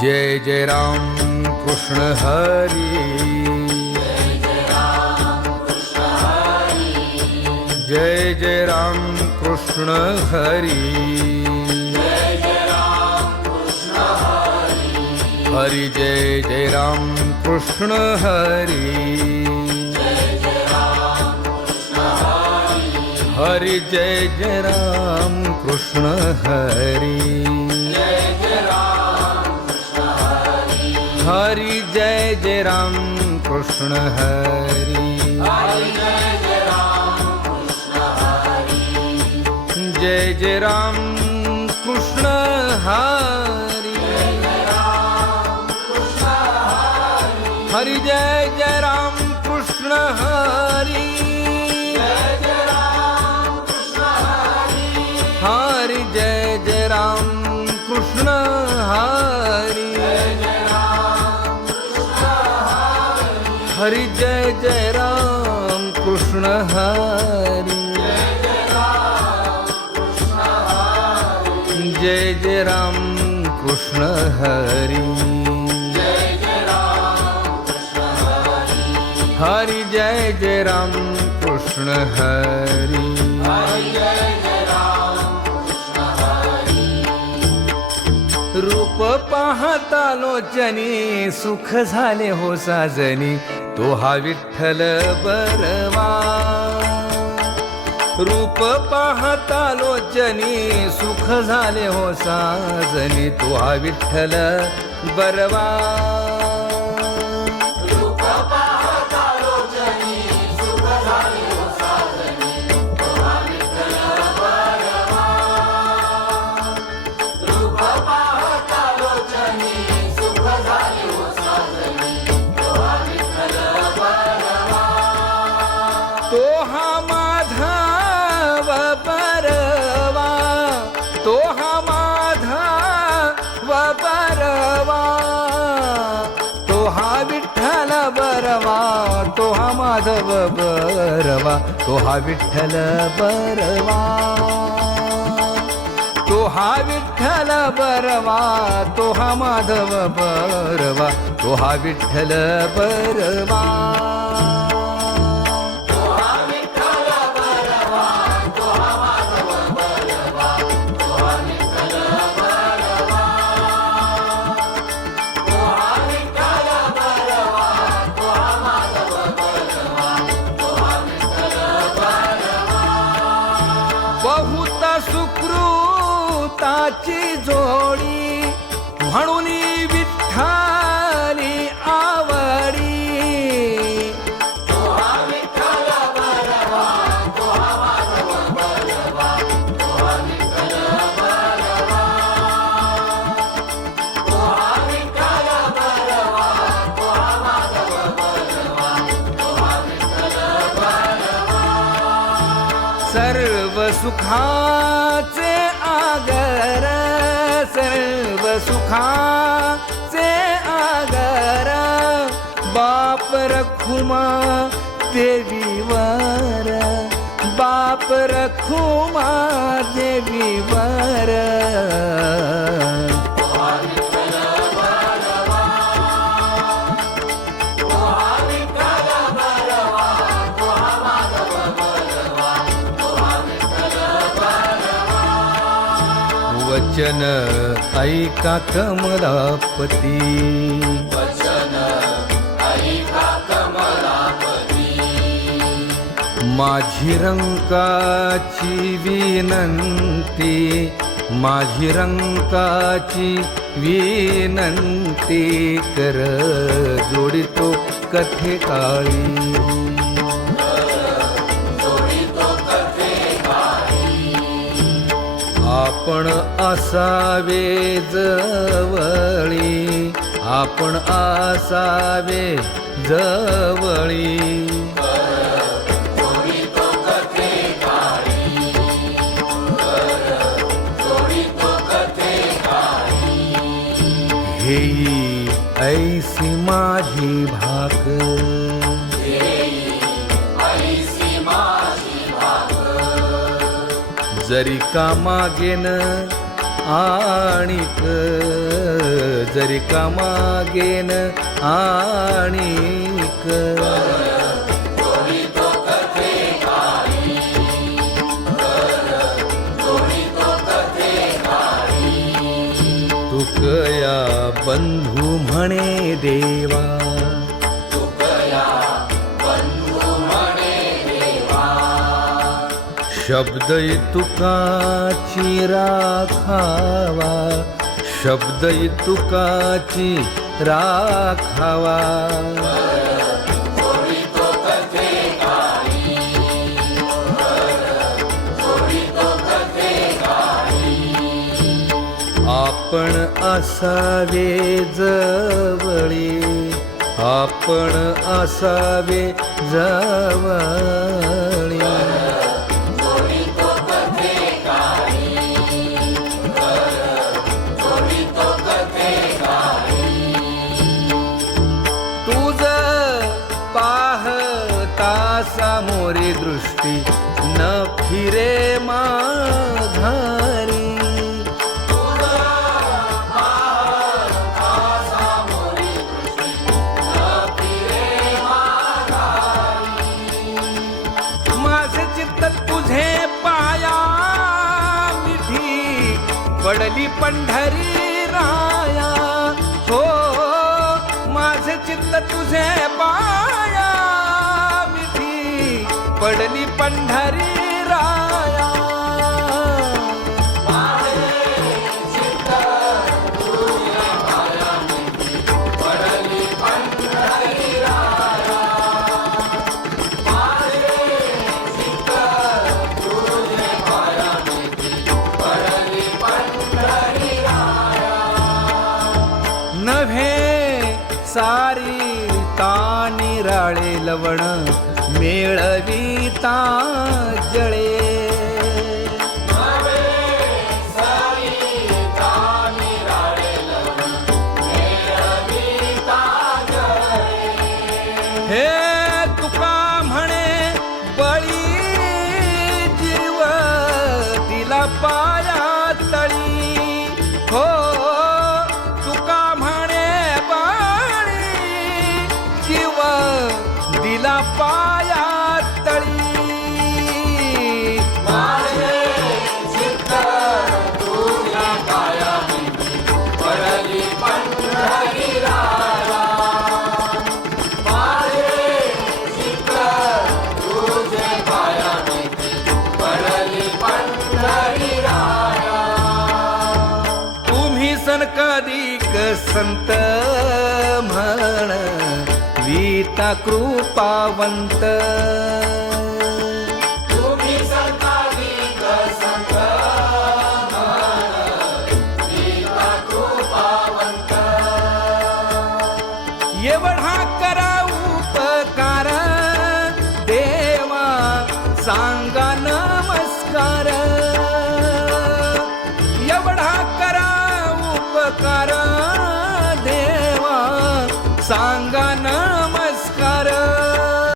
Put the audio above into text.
जय जय राम कृष्ण हरी, जय जय राम कृष्ण हरी, हरि जय जय राम कृष्ण हरी, हरि जय जय राम कृष्ण हरी, हरि जय जय राम कृष्ण हरी, जय जय राम कृष्ण हरी, हरि जय जय राम कृष्ण हरी, हरि जय जय राम कृष्ण हरी, हरि जय जय राम कृष्ण हरी, जय जय राम कृष्ण हरी, हरि जय जय राम कृष्ण हरी, रूप पाहता लोचनी सुख झाले हो साजनी, तो हा विठ्ठल बरवा. रूप पाहता लोचनी सुख झाले हो साजनी, तो हा विठ्ठल बरवा. तो हा माधव बरवा, तो हा माधव बरवा, तो हा विठ्ठल बरवा, तो हा माधव बरवा, तो हा विठ्ठल बरवा, तो हा विठ्ठल बरवा, तो हा माधव बरवा, तो हा विठ्ठल बरवा. बहुत सुकृताची जोडी म्हणून विठ्ठली आवडी. सर्व सुखाचे आगर, सर्व सुखाचे आगर, बाप रखुमा देवीवर, बाप रखुमा देवीवर. वचन ऐका कमलापती, वचन ऐका कमलापती, माझी रंकाची विनंती, माझी रंकाची विनंती कर, जोडितो कथे काळी. आपण असावे जवळी, आपण असावे जवळी. हेई ऐसी माझी भाक, जरी का मागेन आणिक, जरी का मागेन आणिक, तुकया बंधू म्हणे देवा, शब्द तुकाची राखावा, शब्द तुकाची राखावा, आपण असावे जवळी, आपण असावे जवळी, तुझ पाहता सामोरी दृष्टी न फिरे माघारी, तुझे पाया मिठी पडली पंढरी राया, हो माझे चित्त तुझे पाया मिठी पडली पंढरी राया, सारी तानिराळे लवण मेळविता जळे, हे तुका म्हणे बळी जीव दिला पाया तळी, हो तुका म्हणे दिला पाया तळी, माझे चित्त तुझ्या पाया पडली पंढरी राया, माझे चित्त तुझ्या पाया पडली पंढरी राया, तुम्ही सनकादिक संत म्हण वीता कृपावंत, तुम्ही सनकादिक संत वीता कृपावंत, येव